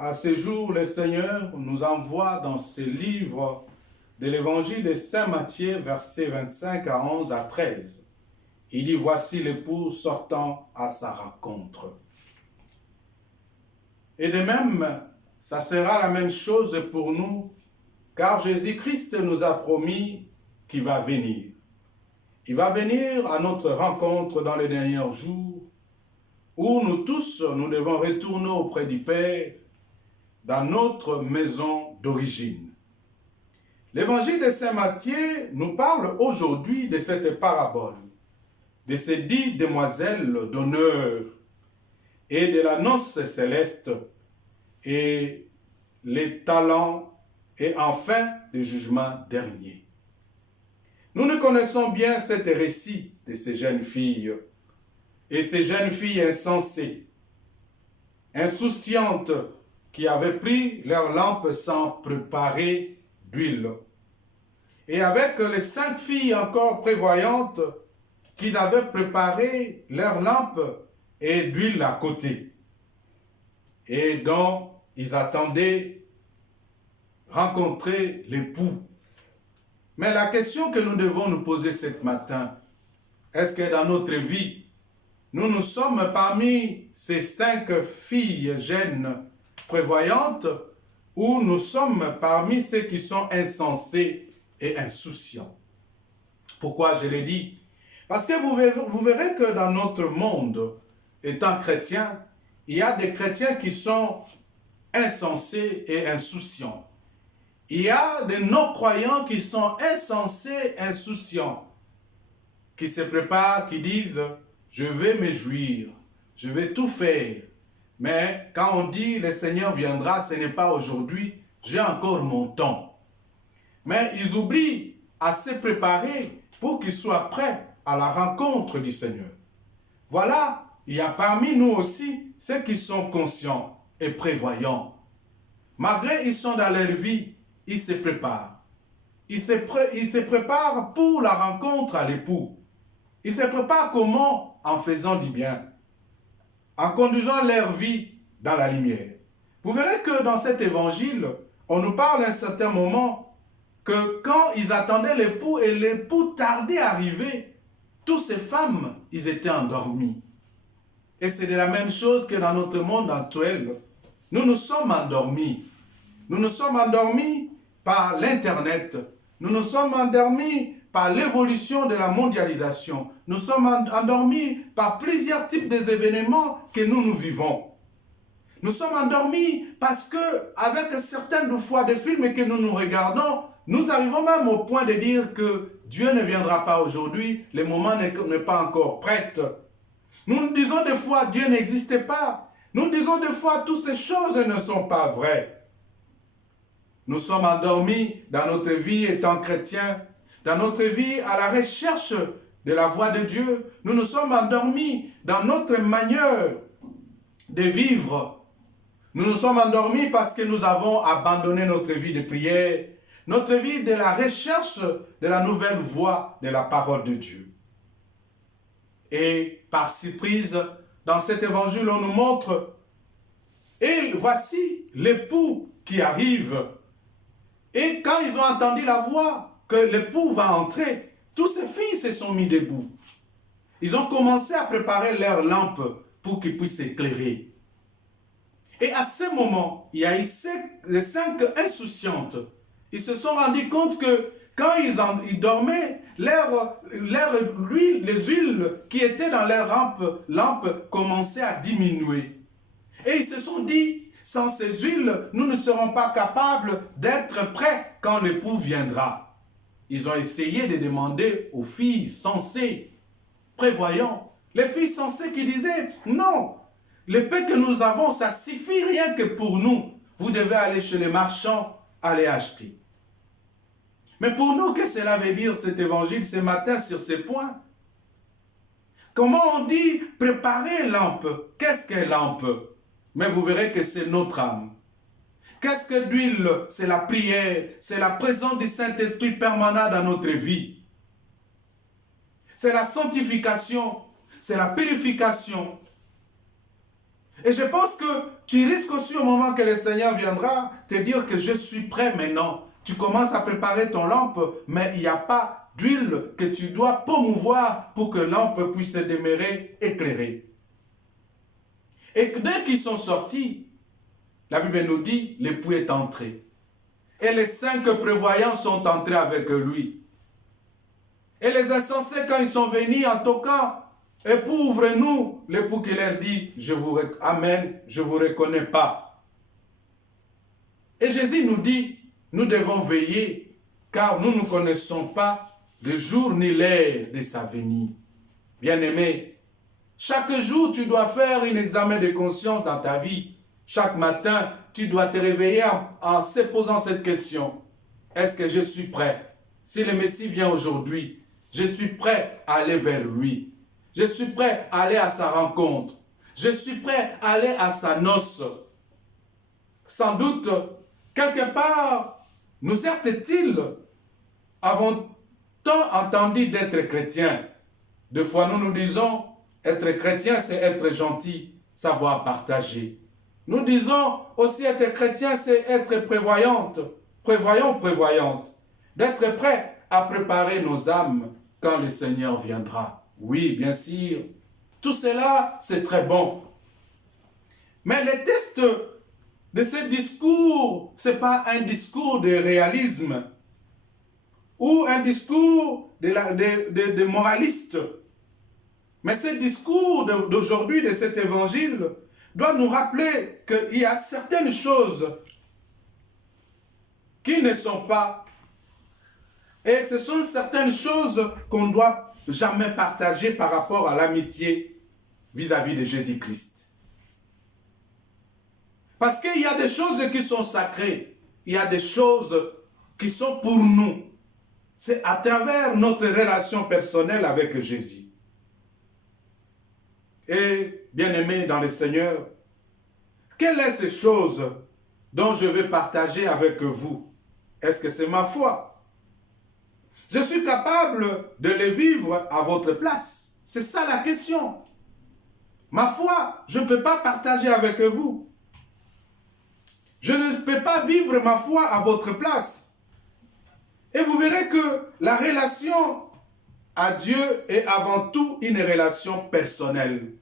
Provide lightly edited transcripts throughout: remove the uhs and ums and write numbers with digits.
à ce jour, le Seigneur nous envoie dans ce livre de l'évangile de Saint Matthieu, versets 25 à 11 à 13. Il dit, voici l'époux sortant à sa rencontre. Et de même, ça sera la même chose pour nous, car Jésus-Christ nous a promis qu'il va venir. Il va venir à notre rencontre dans les derniers jours, où nous tous, nous devons retourner auprès du Père, dans notre maison d'origine. L'évangile de Saint Matthieu nous parle aujourd'hui de cette parabole, de ces 10 demoiselles d'honneur et de la noce céleste et les talents et enfin le jugement dernier. Nous ne connaissons bien cet récit de ces jeunes filles et ces jeunes filles insensées, insouciantes, qui avaient pris leur lampe sans préparer d'huile. Et avec les 5 filles encore prévoyantes qui avaient préparé leur lampe et d'huile à côté. Et dont ils attendaient rencontrer l'époux. Mais la question que nous devons nous poser ce matin, est-ce que dans notre vie, nous sommes parmi ces 5 filles jeunes prévoyantes ou nous sommes parmi ceux qui sont insensés et insouciants? Pourquoi je l'ai dit? Parce que vous verrez que dans notre monde, étant chrétien, il y a des chrétiens qui sont insensés et insouciants. Il y a des non-croyants qui sont insensés, insouciants, qui se préparent, qui disent « je vais me jouir, je vais tout faire ». Mais quand on dit « le Seigneur viendra », ce n'est pas aujourd'hui, j'ai encore mon temps. Mais ils oublient à se préparer pour qu'ils soient prêts à la rencontre du Seigneur. Voilà, il y a parmi nous aussi ceux qui sont conscients et prévoyants. Malgré ils sont dans leur vie, ils se préparent. Ils se préparent pour la rencontre à l'époux. Ils se préparent comment? En faisant du bien. En conduisant leur vie dans la lumière. Vous verrez que dans cet évangile, on nous parle à un certain moment que quand ils attendaient l'époux et l'époux tardait à arriver, toutes ces femmes, ils étaient endormis. Et c'est de la même chose que dans notre monde actuel. Nous sommes endormis. Nous sommes endormis par l'Internet. Nous sommes endormis par l'évolution de la mondialisation. Nous sommes endormis par plusieurs types d'événements que nous vivons. Nous sommes endormis parce que, avec certaines fois de films que nous regardons, nous arrivons même au point de dire que Dieu ne viendra pas aujourd'hui, le moment n'est pas encore prêt. Nous disons des fois Dieu n'existe pas. Nous disons des fois toutes ces choses ne sont pas vraies. Nous sommes endormis dans notre vie étant chrétiens, dans notre vie à la recherche de la voix de Dieu. Nous nous sommes endormis dans notre manière de vivre. Nous nous sommes endormis parce que nous avons abandonné notre vie de prière, notre vie de la recherche de la nouvelle voix de la parole de Dieu. Et par surprise, dans cet évangile, on nous montre, et voici l'époux qui arrive. Et quand ils ont entendu la voix, que l'époux va entrer, tous ces filles se sont mis debout. Ils ont commencé à préparer leur lampe pour qu'ils puissent éclairer. Et à ce moment, il y a eu les 5 insouciantes. Ils se sont rendus compte que quand ils dormaient, les huiles qui étaient dans leur lampe commençaient à diminuer. Et ils se sont dit, sans ces huiles, nous ne serons pas capables d'être prêts quand l'époux viendra. Ils ont essayé de demander aux filles sensées, prévoyantes, les filles sensées qui disaient, non, le peu que nous avons, ça suffit rien que pour nous. Vous devez aller chez les marchands, aller acheter. Mais pour nous, qu'est-ce que cela veut dire cet évangile ce matin sur ces points? Comment on dit préparer lampe? Qu'est-ce qu'est lampe? Mais vous verrez que c'est notre âme. Qu'est-ce que d'huile? C'est la prière, c'est la présence du Saint-Esprit permanent dans notre vie. C'est la sanctification, c'est la purification. Et je pense que tu risques aussi au moment que le Seigneur viendra te dire que je suis prêt maintenant. Tu commences à préparer ton lampe, mais il n'y a pas d'huile que tu dois promouvoir pour que la lampe puisse demeurer éclairée. Et dès qu'ils sont sortis, la Bible nous dit, l'époux est entré. Et les 5 prévoyants sont entrés avec lui. Et les insensés, quand ils sont venus en toquant, époux, ouvrez-nous, l'époux qui leur dit, Amen, je ne vous reconnais pas. Et Jésus nous dit, nous devons veiller, car nous ne connaissons pas le jour ni l'heure de sa venue. Bien-aimé, chaque jour, tu dois faire un examen de conscience dans ta vie. Chaque matin, tu dois te réveiller en se posant cette question. Est-ce que je suis prêt? Si le Messie vient aujourd'hui, je suis prêt à aller vers lui. Je suis prêt à aller à sa rencontre. Je suis prêt à aller à sa noce. Sans doute, quelque part, nous est-il, avons-nous entendu d'être chrétiens? Des fois, nous nous disons, être chrétien, c'est être gentil, savoir partager. Nous disons aussi être chrétien, c'est être prévoyante, prévoyante, d'être prêt à préparer nos âmes quand le Seigneur viendra. Oui, bien sûr, tout cela, c'est très bon. Mais le test de ce discours, ce n'est pas un discours de réalisme ou un discours de moraliste. Mais ce discours d'aujourd'hui, de cet évangile, doit nous rappeler qu'il y a certaines choses qui ne sont pas, et ce sont certaines choses qu'on ne doit jamais partager par rapport à l'amitié vis-à-vis de Jésus-Christ. Parce qu'il y a des choses qui sont sacrées, il y a des choses qui sont pour nous. C'est à travers notre relation personnelle avec Jésus. Et, bien-aimés dans le Seigneur, quelles sont ces choses dont je vais partager avec vous? Est-ce que c'est ma foi? Je suis capable de les vivre à votre place. C'est ça la question. Ma foi, je ne peux pas partager avec vous. Je ne peux pas vivre ma foi à votre place. Et vous verrez que la relation à Dieu est avant tout une relation personnelle.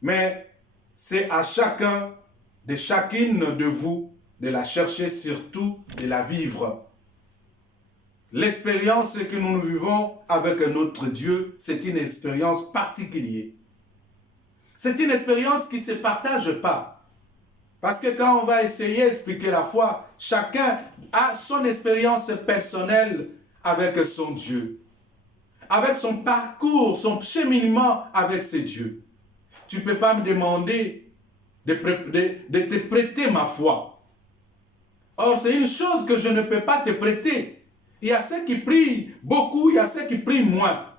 Mais c'est à chacune de vous de la chercher, surtout de la vivre. L'expérience que nous vivons avec notre Dieu, c'est une expérience particulière. C'est une expérience qui ne se partage pas. Parce que quand on va essayer d'expliquer la foi, chacun a son expérience personnelle avec son Dieu. Avec son parcours, son cheminement avec ses dieux. Tu ne peux pas me demander de te prêter ma foi. Or, c'est une chose que je ne peux pas te prêter. Il y a ceux qui prient beaucoup, il y a ceux qui prient moins.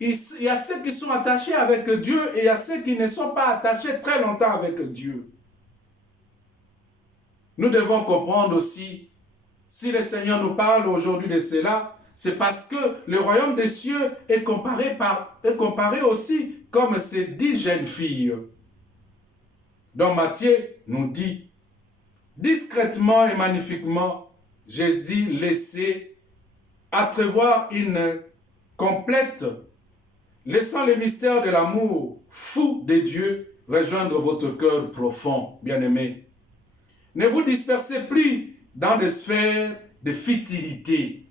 Il y a ceux qui sont attachés avec Dieu et il y a ceux qui ne sont pas attachés très longtemps avec Dieu. Nous devons comprendre aussi, si le Seigneur nous parle aujourd'hui de cela, c'est parce que le royaume des cieux est comparé aussi comme ces 10 jeunes filles. Dans Matthieu nous dit, discrètement et magnifiquement, Jésus laissait entrevoir une complète, laissant le mystère de l'amour fou de Dieu rejoindre votre cœur profond, bien-aimés. Ne vous dispersez plus dans des sphères de futilité,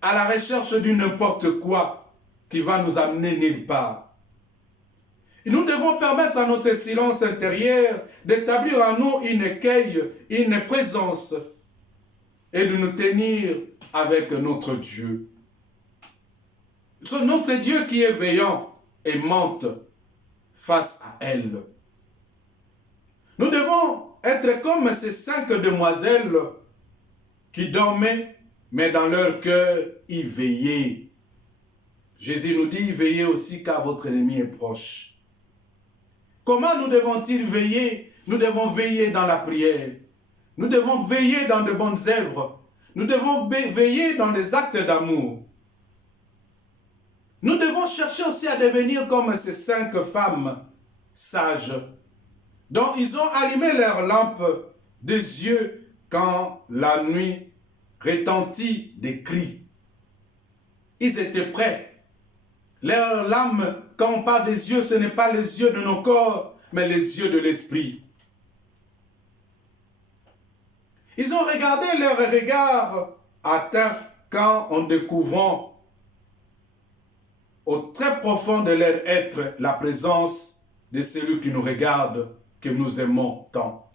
à la recherche de n'importe quoi qui va nous amener nulle part. Et nous devons permettre à notre silence intérieur d'établir en nous une écueil, une présence et de nous tenir avec notre Dieu. C'est notre Dieu qui est veillant et mente face à elle. Nous devons être comme ces 5 demoiselles qui dormaient, mais dans leur cœur, ils veillaient. Jésus nous dit, veillez aussi car votre ennemi est proche. Comment nous devons-ils veiller? Nous devons veiller dans la prière. Nous devons veiller dans de bonnes œuvres. Nous devons veiller dans des actes d'amour. Nous devons chercher aussi à devenir comme ces 5 femmes, sages, dont ils ont allumé leur lampe des yeux quand la nuit retentit des cris. Ils étaient prêts. Leur lampe, quand on parle des yeux, ce n'est pas les yeux de nos corps, mais les yeux de l'esprit. Ils ont regardé leur regard atteint quand en découvrant au très profond de leur être la présence de celui qui nous regarde, que nous aimons tant.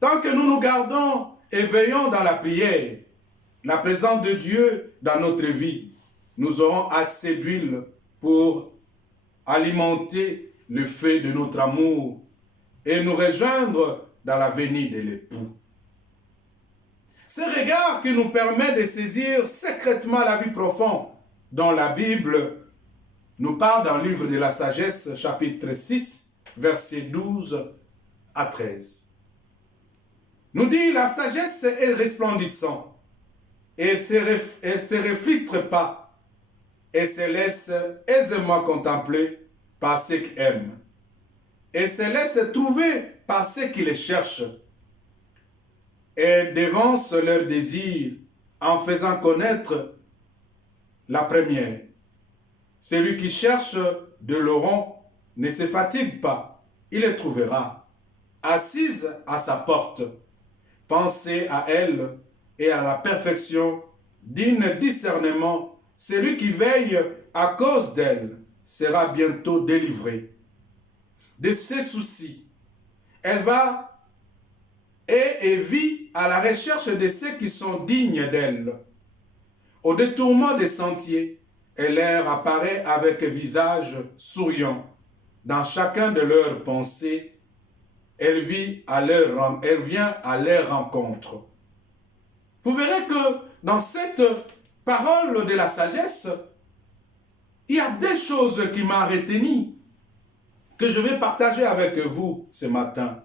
Tant que nous nous gardons et veillons dans la prière, la présence de Dieu dans notre vie, nous aurons assez d'huile pour alimenter le feu de notre amour et nous rejoindre dans la venue de l'époux. Ce regard qui nous permet de saisir secrètement la vie profonde dont la Bible nous parle dans le livre de la sagesse, chapitre 6, versets 12 à 13. Nous dit, la sagesse est resplendissante et se reflète pas et se laisse aisément contempler par ceux qui aiment et se laisse trouver par ceux qui les cherchent et dévance leurs désirs en faisant connaître la première. Celui qui cherche de l'oron ne se fatigue pas, il le trouvera. Assise à sa porte, pensez à elle et à la perfection d'un discernement. Celui qui veille à cause d'elle sera bientôt délivré de ses soucis. Elle va et vit à la recherche de ceux qui sont dignes d'elle. Au détournement des sentiers, elle leur apparaît avec un visage souriant. Dans chacun de leurs pensées, elle vient à leur rencontre. Vous verrez que dans cette parole de la sagesse, il y a des choses qui m'ont retenu, que je vais partager avec vous ce matin.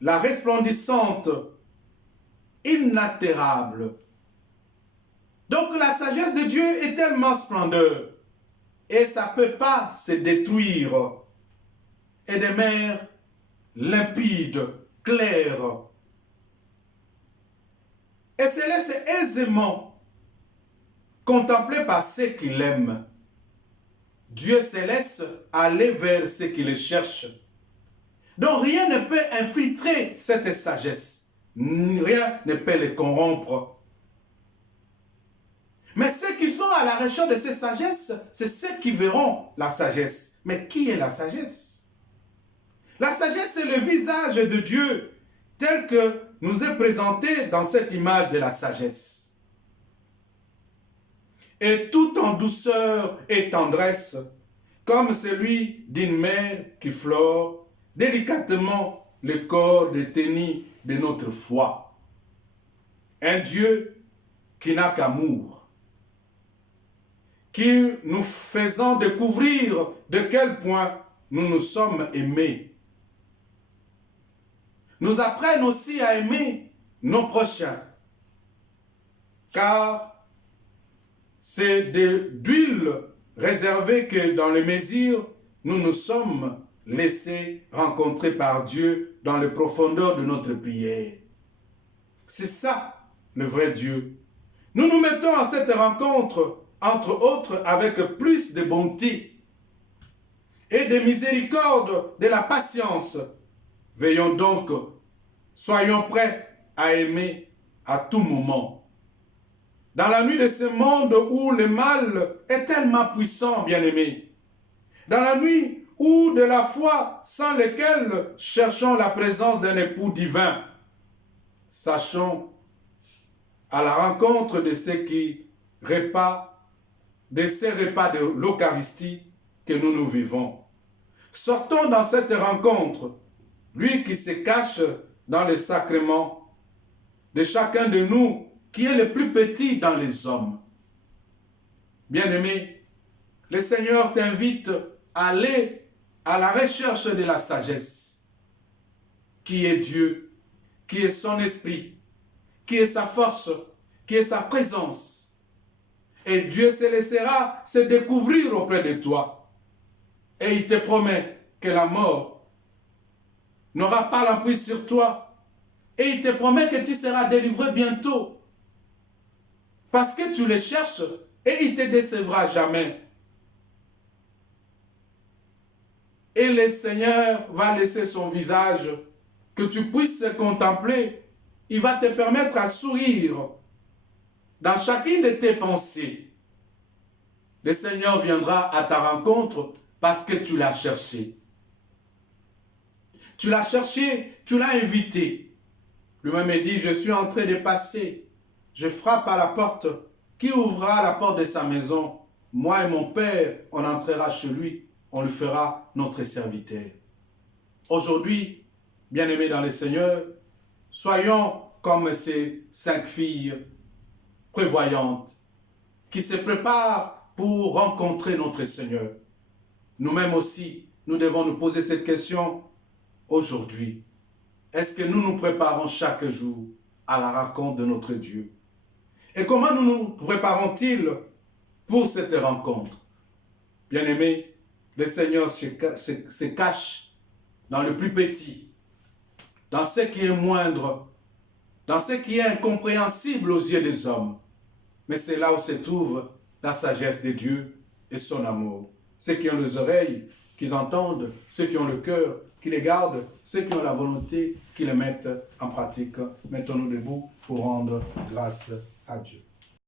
La resplendissante, inaltérable. Donc la sagesse de Dieu est tellement splendeur et ça ne peut pas se détruire. Et des mers limpides, claires. Et se laisse aisément contempler par ceux qui l'aiment. Dieu se laisse aller vers ceux qui le cherchent. Donc rien ne peut infiltrer cette sagesse. Rien ne peut les corrompre. Mais ceux qui sont à la recherche de cette sagesse, c'est ceux qui verront la sagesse. Mais qui est la sagesse? La sagesse, c'est le visage de Dieu tel que nous est présenté dans cette image de la sagesse. Et tout en douceur et tendresse, comme celui d'une mère qui flore délicatement le corps détenu de notre foi. Un Dieu qui n'a qu'amour, qui nous faisant découvrir de quel point nous nous sommes aimés, nous apprennent aussi à aimer nos prochains, car c'est d'huile réservée que dans les mesures, nous nous sommes laissés rencontrer par Dieu dans les profondeurs de notre prière. C'est ça, le vrai Dieu. Nous nous mettons à cette rencontre, entre autres, avec plus de bonté et de miséricorde, de la patience. Veillons donc, soyons prêts à aimer à tout moment. Dans la nuit de ce monde où le mal est tellement puissant, bien-aimés, dans la nuit ou de la foi sans lesquelles cherchons la présence d'un époux divin, sachons à la rencontre de ces repas de l'Eucharistie que nous vivons. Sortons dans cette rencontre, lui qui se cache dans les sacrements de chacun de nous, qui est le plus petit dans les hommes. Bien-aimé, le Seigneur t'invite à aller à la recherche de la sagesse, qui est Dieu, qui est son esprit, qui est sa force, qui est sa présence. Et Dieu se laissera se découvrir auprès de toi. Et il te promet que la mort n'aura pas l'emprise sur toi. Et il te promet que tu seras délivré bientôt. Parce que tu le cherches et il ne te décevra jamais. Et le Seigneur va laisser son visage, que tu puisses contempler. Il va te permettre à sourire dans chacune de tes pensées. Le Seigneur viendra à ta rencontre parce que tu l'as cherché. Tu l'as cherché, tu l'as invité. Lui-même dit, je suis en train de passer. Je frappe à la porte. Qui ouvrira la porte de sa maison? Moi et mon Père, on entrera chez lui. On lui fera notre serviteur. Aujourd'hui, bien-aimés dans le Seigneur, soyons comme ces 5 filles prévoyantes qui se préparent pour rencontrer notre Seigneur. Nous-mêmes aussi, nous devons nous poser cette question aujourd'hui. Est-ce que nous nous préparons chaque jour à la rencontre de notre Dieu? Et comment nous nous préparons-ils pour cette rencontre? Bien-aimés, le Seigneur se cache dans le plus petit, dans ce qui est moindre, dans ce qui est incompréhensible aux yeux des hommes. Mais c'est là où se trouve la sagesse de Dieu et son amour. Ceux qui ont les oreilles, qu'ils entendent, ceux qui ont le cœur, qui les gardent, ceux qui ont la volonté, qui les mettent en pratique. Mettons-nous debout pour rendre grâce à Dieu.